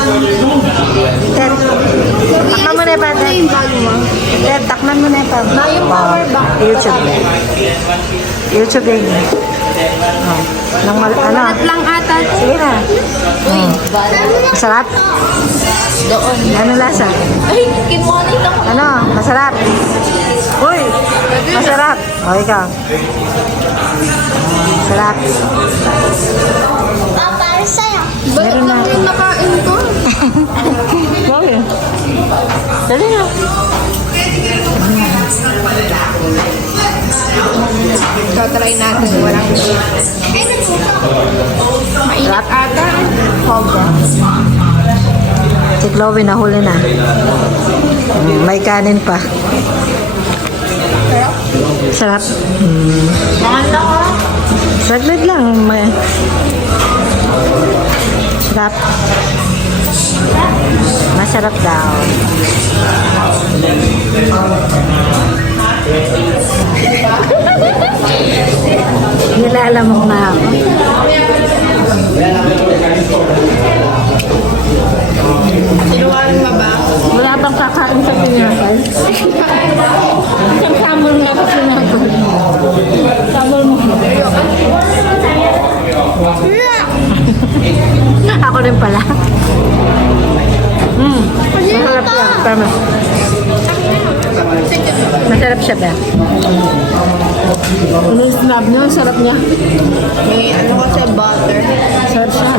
Ted, takman mo na yung Ted. Ted, takman mo na yung Na yung power bank. YouTube. YouTube din. Oh. Ano? Balat lang ata. Sige na. Uy, Masarap? doon. Ano lasa? Ay, kinuha nito ko. Ano? Masarap? Uy! Masarap. O, ikaw. Masarap. Para sa'yo. Balat Meron lang na. yung nakain ko. Bakit? Dali na. So, try natin. Walang mainit ata. Hoga. Si Chloe nahuli na. May kanin pa. Sarap. Mahal na ko. Saglit lang. Sarap. Masarap daw. Nilalamok na ako. Sinuwarin mo ba? Wala bang kakain sa pinakal? Isang samol nga sa pinakal. Samol mo. Ako rin pala. Masarap siya. Tama. Masarap siya ba? Ano yung snap niya? Ang sarap niya. May ano kasi butter. Sarap siya.